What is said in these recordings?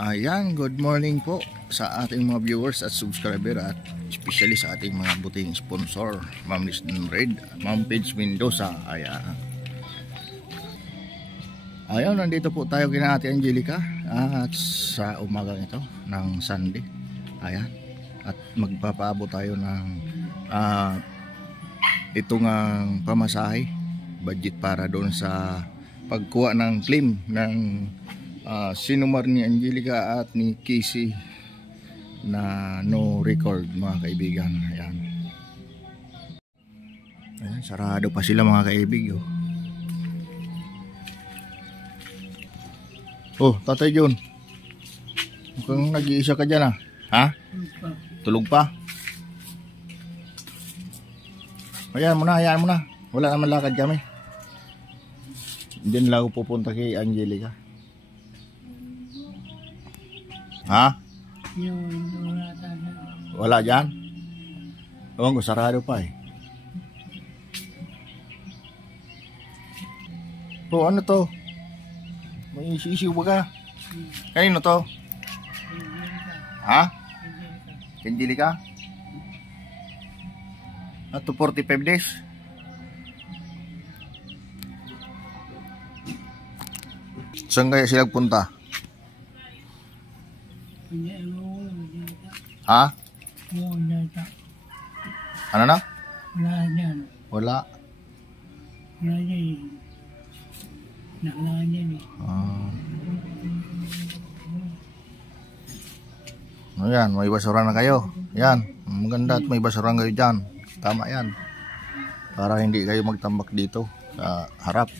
Ayan, good morning po sa ating mga viewers at subscriber at especially sa ating mga buting sponsor, Ma'am Lisden Red, Ma'am Page Mendoza. Ayan, nandito po tayo kina Ate Angelica at sa umaga ito ng Sunday. Ayan, at magpapaabot tayo ng itong pamasahe, budget para doon sa pagkuha ng claim ng sinumar ni Angelica at ni Casey na no record, mga kaibigan. Ayan, sarado pa sila, mga kaibig. Oh, Tatay John, mukhang nag-iisa ka dyan ha? Tulog pa? Hayaan mo na, wala naman lakad kami. Diyan lang ako pupunta kay Angelica. Ha? Wala dyan? Ewan ko, sarado pa Oh, ano to? May sisiw ba ka? Kanino to? Ha? Angelica? At to 45 days? Saan kaya sila punta? Ha? Ano na? Wala dyan. Wala. Wala dyan. Nakala dyan Ayan, may basura na kayo. Yan, maganda at may basura kayo dyan. Tama yan. Para hindi kayo magtambak dito sa harap.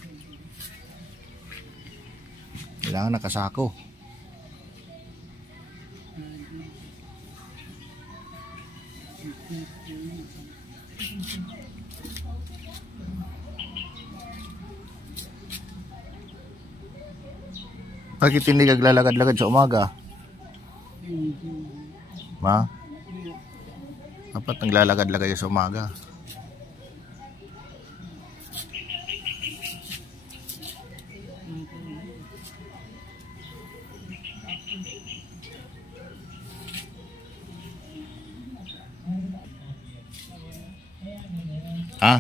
Kailangan nakasako. Bakit hindi kaglalakad-lakad sa umaga? Ma? Dapat naglalakad-lakad sa umaga. Ha?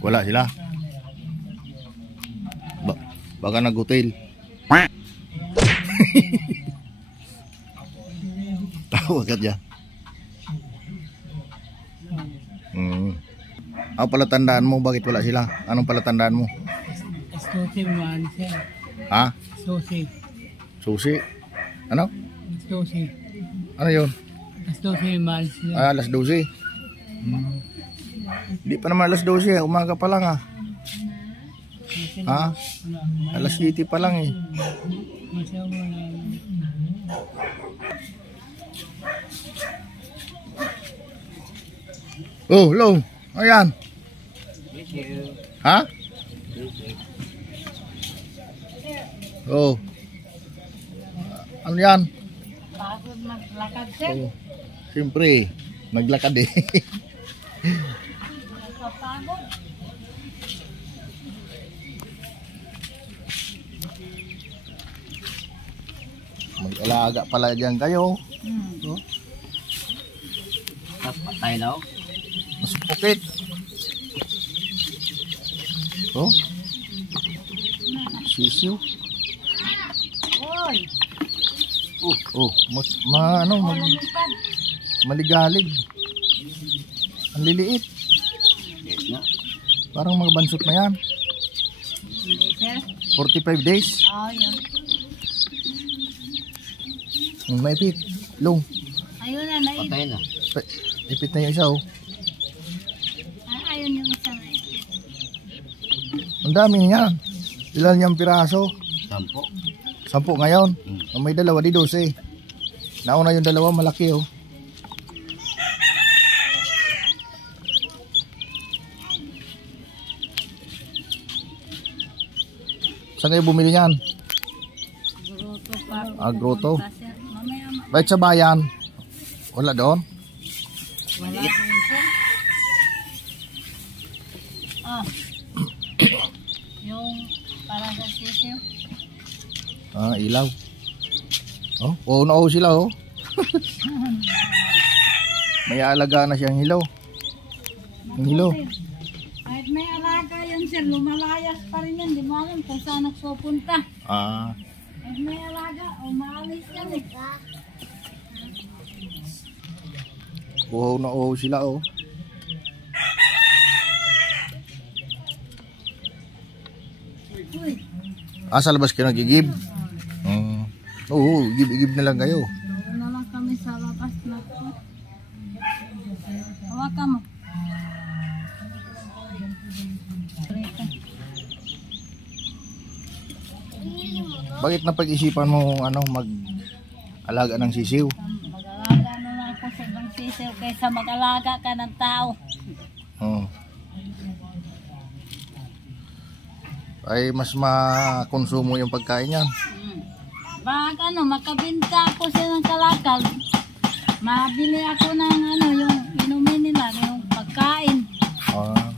Wala sila. Baka nag-hotel. Tawa ka dyan. Ano palatandaan mo? Bakit wala sila? Anong palatandaan mo? Susi man siya. Ha? Susi. Susi? Ano? Susi. Ano yun? Susi man siya. Alas 12. Hindi pa naman alas 12, umaga pa lang Ha? Alas 7 pa lang Oh, hello. Ayan. Ha? Oh. Ano yan? Pagod maglakad siya. Oh. Siyempre, naglakad Nakapagod. Mag-alaga pala dyan kayo. Patay daw. Mas pukit. Oh. Sisiw. Oy. Maligalig. Ang liliit. Parang mga bansot na yan. 45 days. Yun. Maipit. Long. Ayun na, naipit. Patay na. Ipit na yung isa Ayun yung isang naipit. Ang dami niya. Ilan niyang piraso? 10. 10 ngayon. May dalawa di 12. Nauna yung dalawa malaki Saan kayo bumili niyan? Gruto pa. Groto. Bakit sa bayan? Wala doon? Wala din siya. Yung para sa sisiw. Ah, ilaw. Oh, oo na sila oh. May alaga na siyang hilaw. Ang hilaw. Kahit may alaga yun sir, lumalayas pa rin yan. Di mo alam kung saan nagpupunta. Ah, Kahit may alaga, umalis yan eh. oo na sila oh. Uy, Sa labas kayo nagigib? Oo, igib na lang kayo. doon na lang kami sa labas na to. Hawakan mo. Rito. Bakit napag-isipan mo mag-alaga ng sisiw? Mag-alaga na lang ako sa ibang sisiw kaysa mag-alaga ka ng tao. Oo. Ay mas makonsumo yung pagkain niyan. Baka makabinta ako ng kalakal. Mabili ako ng yung inumin nila, yung pagkain. Ah,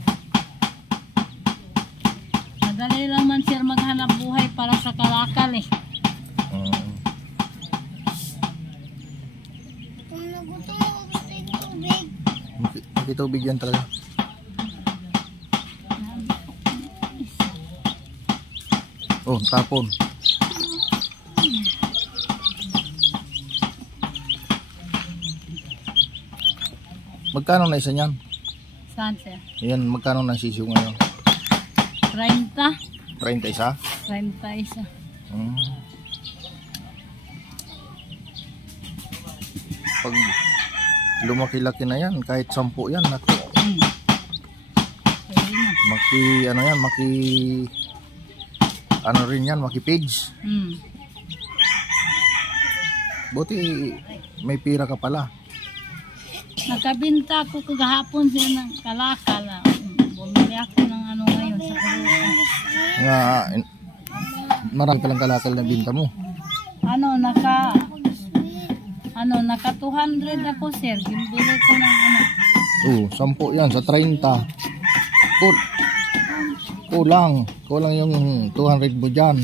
Madali lang man sir maghanap buhay para sa kalakal eh. mm. Makitubig yan talaga. Oh, tapon. Magkano na isa niyan? Saan sir? Yan, magkano na sisiw ngayon? 30? 30 isa? 30 isa. Hmm. Pag lumaki-laki na yan, kahit 10 yan, naku. Pwede na. Ano rin yan, maki-page. Buti may pira ka pala. Nakabinta ako kagahapon siya ng kalakal. Bumili ako ng ngayon sa kalakal. Nga, marami palang kalakal na binta mo. Naka 200 ako sir. Gimbili ko ng Oo, 10 yan, sa 30. Kulang yung 200 mo dyan.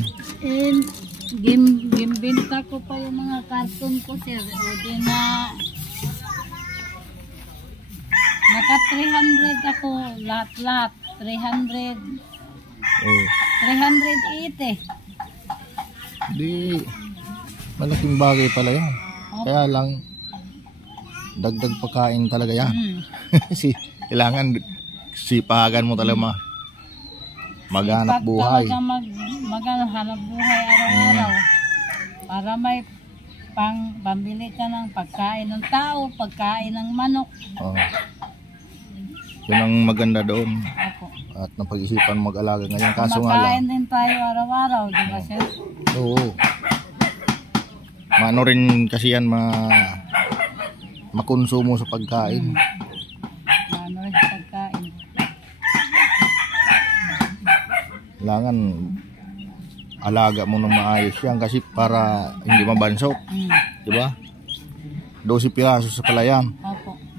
Gimbinta ko pa yung mga karton ko sir. O di na naka 300 ako lahat 300 Oo. 380. Di, malaking bagay pala yan. Kaya lang, dagdag pagkain talaga yan. Kasi kailangan sipagan mo talaga maghanap buhay. Maghanap buhay araw-araw. Para may pambili ka ng pagkain ng tao, pagkain ng manok. Oh. Yun ang maganda doon. Ako. At napag-isipan mag-alaga ngayon. Kaso nga lang. Kumakain din tayo araw-araw, di ba sir? Oo. Maano rin kasi yan makonsumo sa pagkain. Ano rin sa pagkain. Kailangan alaga mo ng maayos yan kasi para hindi mabansok. Di ba? 12 piraso sa palayan. Opo.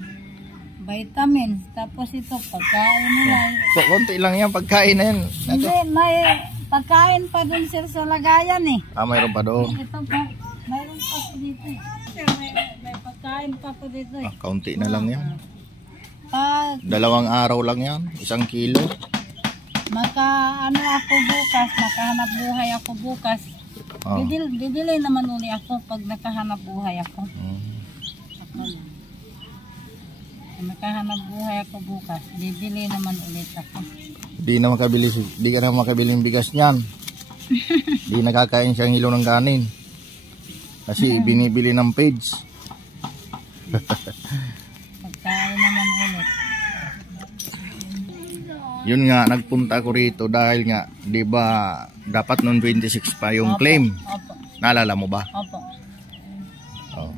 Vitamins. Tapos ito, pagkain nila. Konti lang yan, pagkain na yan. Hindi, may pagkain pa dun sir sa lagayan eh. Mayroon pa doon. Ito po, mayroon pa po dito eh. Sir, may pagkain pa po dito eh. Kaunti na lang yan. Pag 2 araw lang yan. 1 kilo. makahanap buhay ako bukas. Oh. Bibili naman uli ako pag nakahanap buhay ako. Ako lang. Makahanap buhay ako bukas, bibili naman ulit ako. Di ka na makabili ng bigas niyan. Di nakakain siyang hilo ng kanin. Kasi binibili ng page. Pagkain naman ulit. Yun nga, nagpunta ko rito dahil nga, di ba, dapat noong 26 pa yung claim. Opo. Naalala mo ba? Opo. Oh.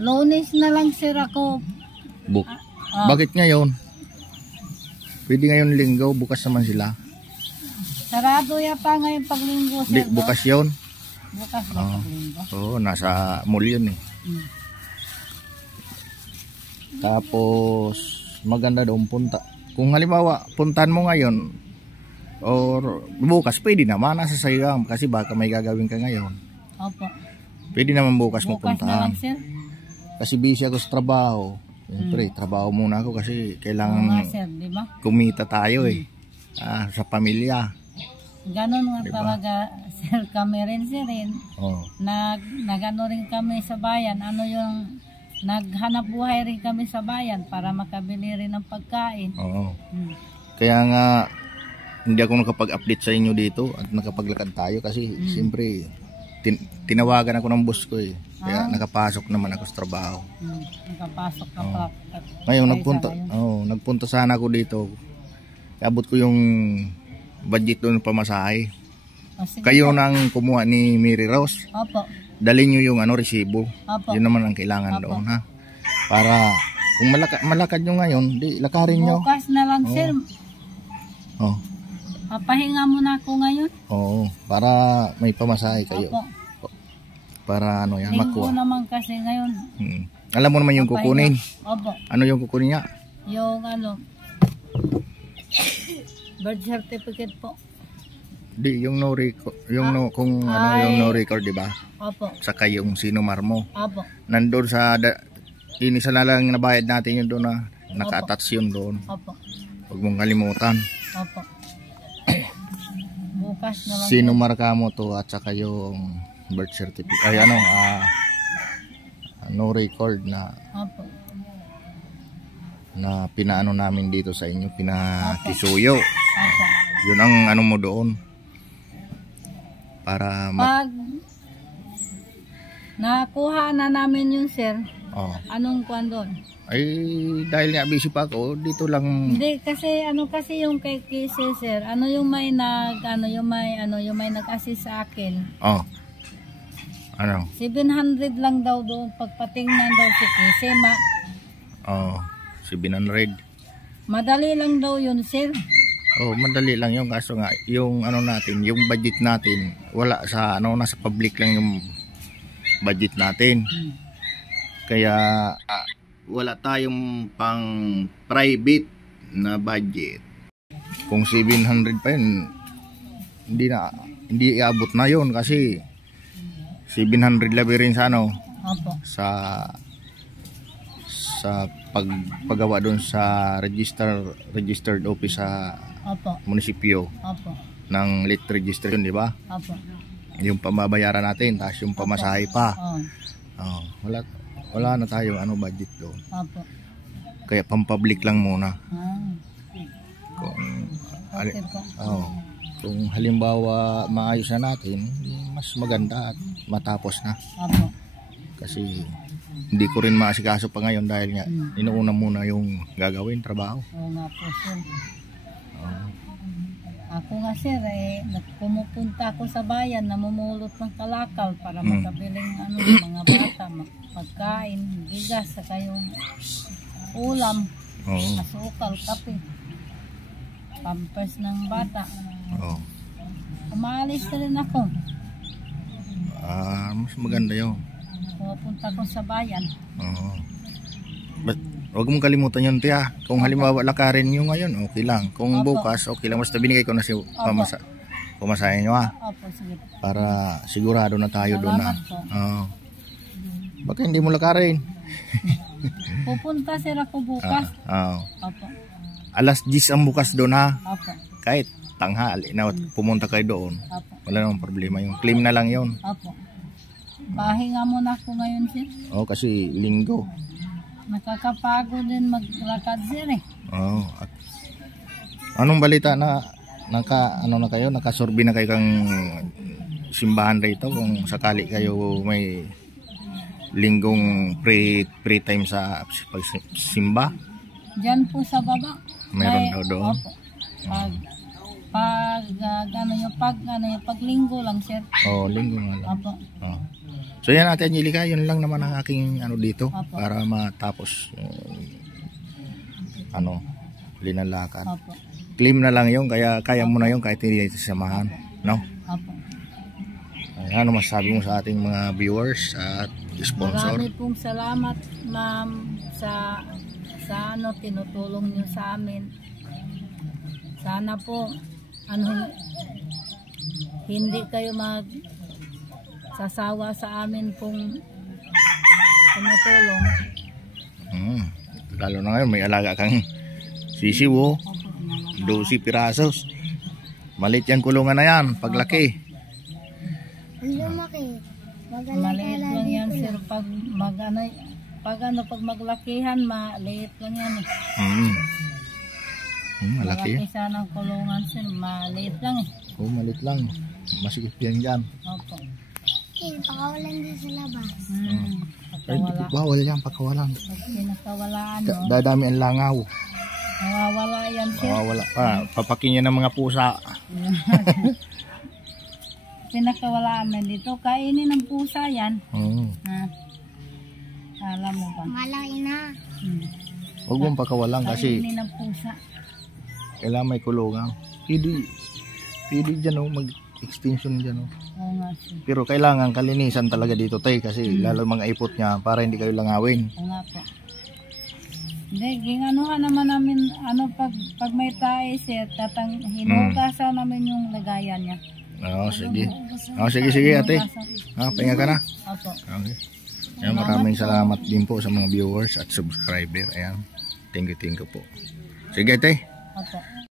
Lunes na lang sir ako. Book. Bakit ngayon? Pwede ngayon linggo, bukas naman sila. Sarado yata ngayon paglinggo sir. Di, bukas yun. Bukas na paglinggo. Oo, nasa mall yun eh. Tapos, maganda doon punta. Kung halimbawa, puntahan mo ngayon, or bukas pwede naman, nasa sayo yan, kasi baka may gagawin ka ngayon. Opo. Pwede naman bukas mo Bukas na puntahan. lang, sir. Kasi busy ako sa trabaho. Siyempre, trabaho muna ako kasi Oo nga, kailangan sir, di ba? kumita tayo sa pamilya. Ganon nga Diba? talaga, sir, kami rin, sir, rin. Oh. Nagano rin kami sa bayan. Naghanap buhay rin kami sa bayan para makabili rin ng pagkain. Oo. Hmm. Kaya nga hindi ako nakapag-update sa inyo dito at nakapaglakad tayo kasi siyempre tinawagan ako ng boss ko eh. Kaya nakapasok naman ako sa trabaho. Nakapasok ka pa. Ngayon nagpunta sana ako dito. Abot ko yung budget doon pamasahe. Kayo nang kumuha ni Mary Rose. Opo. Dalhin nyo yung resibo. Opo. Yun naman ang kailangan doon ha. Para kung malakad nyo ngayon, di lakarin nyo. Bukas na lang, sir. Oh. Papahinga muna ako ngayon. Oo, para may pamasahe kayo. Opo. Para yan, Linggo makuha. naman kasi ngayon. Alam mo naman yung kukunin. Opo. Ano yung kukunin niya? Yung birth certificate po. Di, yung no record, yung kung yung no record, di ba? Opo. Saka yung sinumar mo. Opo. Nandun inisa na lang nabayad natin yun doon na naka-attach yun doon. Opo. Huwag mong kalimutan. Opo. Bukas na lang. Sinumar ka mo to at saka yung birth certificate. Ay no record na Opo. na pinaano namin dito sa inyo, pinakisuyo. Opo. Yun ang ano mo doon. Para Pag nakuha na namin yun, sir, anong kwan doon? ay dahil nga busy pa ako, dito lang. Hindi kasi kasi yung kay Kise, sir, yung may nag-assist sa akin. Ano? 700 lang daw doon pagpatingnan daw si Kise, 700. madali lang daw yun, sir. Madali lang yung kaso nga yung natin, yung budget natin wala sa nasa public lang yung budget natin. Kaya wala tayong pang private na budget. Kung 700 pa yun, hindi iabot na yun kasi 700 labi rin sa Opo. sa paggawa doon sa registered office sa Opo. munisipyo Opo. ng late registration, di ba? Opo. Yung pamabayaran natin, tapos yung pamasahe pa. Wala na tayo budget doon. Opo. Kaya pampublic lang muna. Kung Okay po. kung halimbawa maayos na natin, mas maganda at matapos na. Opo. Kasi hindi ko rin maasikaso pa ngayon dahil nga inuuna muna yung gagawin, trabaho. Oo nga po, sir. Ako nga, sir, pumupunta ako sa bayan, namumulot ng kalakal para makabiling ng mga bata, pagkain, bigas, saka yung ulam, asukal, kape, pampers ng bata. Umalis na rin ako. Mas maganda yun. Pupunta ko sa bayan. Huwag mong kalimutan yun, tiya. Kung halimbawa lakarin nyo ngayon, okay lang. Kung bukas, okay lang. Basta binigay ko na si pamasahin nyo Opo, sige. para sigurado na tayo doon na. Salamat po. Baka hindi mo lakarin. Pupunta, sir, ako bukas. Opo. Alas 10 ang bukas doon ha. Opo. Kahit tanghali na pumunta kayo doon. Opo. Wala namang problema. Yung claim na lang yun. Opo. Pahinga muna ako ngayon, sir. Kasi linggo. Nakakapagod din maglakad, sir At anong balita na na kayo? Nakasurvey na kayo kang simbahan rito kung sakali kayo may linggong free time sa pagsimba? Diyan po sa baba. Meron daw doon. Opo. Paglinggo lang, sir. Linggo nga lang. Opo. So yan, Ate Angelica, yun lang naman ang aking dito. Opo. Para matapos linalakan. Opo. Claim na lang yun, kaya mo na yun kahit hindi samahan, no? Opo. Ano masasabi mo sa ating mga viewers at sponsor? Marami pong salamat, ma'am, sa tinutulong niyo sa amin. Sana po ano, hindi kayo sasawa sa amin kung tumutulong. Lalo na ngayon, may alaga kang sisiw, oh. 12 pirasos. Malit yan kulungan na yan, paglaki. Maliit lang yan, sir. Pag maglakihan, maliit lang yan eh. Malaki. Malaki sana ang kulungan, sir. Maliit lang eh. Oh, malit lang. Masikip yan dyan. Opo. Pakawalan din sa labas. Ay, bawal yan, pagkawalan. Pag pinakawalaan mo, Dadami ang langaw. nawawala yan, sir. Wala pa. Papakin yan ng mga pusa. Pinakawalaan na dito. Kainin ng pusa yan. Ha? Alam mo ba? Malaki na. Huwag mong pakawalan kasi Kainin ng pusa. kailangan may kulungan. Pwede dyan, oh, mag-extension dyan, oh. Oo nga, sir. Pero kailangan kalinisan talaga dito, tay, kasi lalo mga ipot niya para hindi kayo langawin. Oo nga po. Hindi, ginanuhan naman namin, pag may tae, sir, hinugasan namin yung lagayan niya. Oo, sige. Sige, ate. Pahinga ka na. Opo. Okay. Ayan, maraming salamat din po sa mga viewers at subscriber. Ayan. Thank you po. Sige, ate. Opo.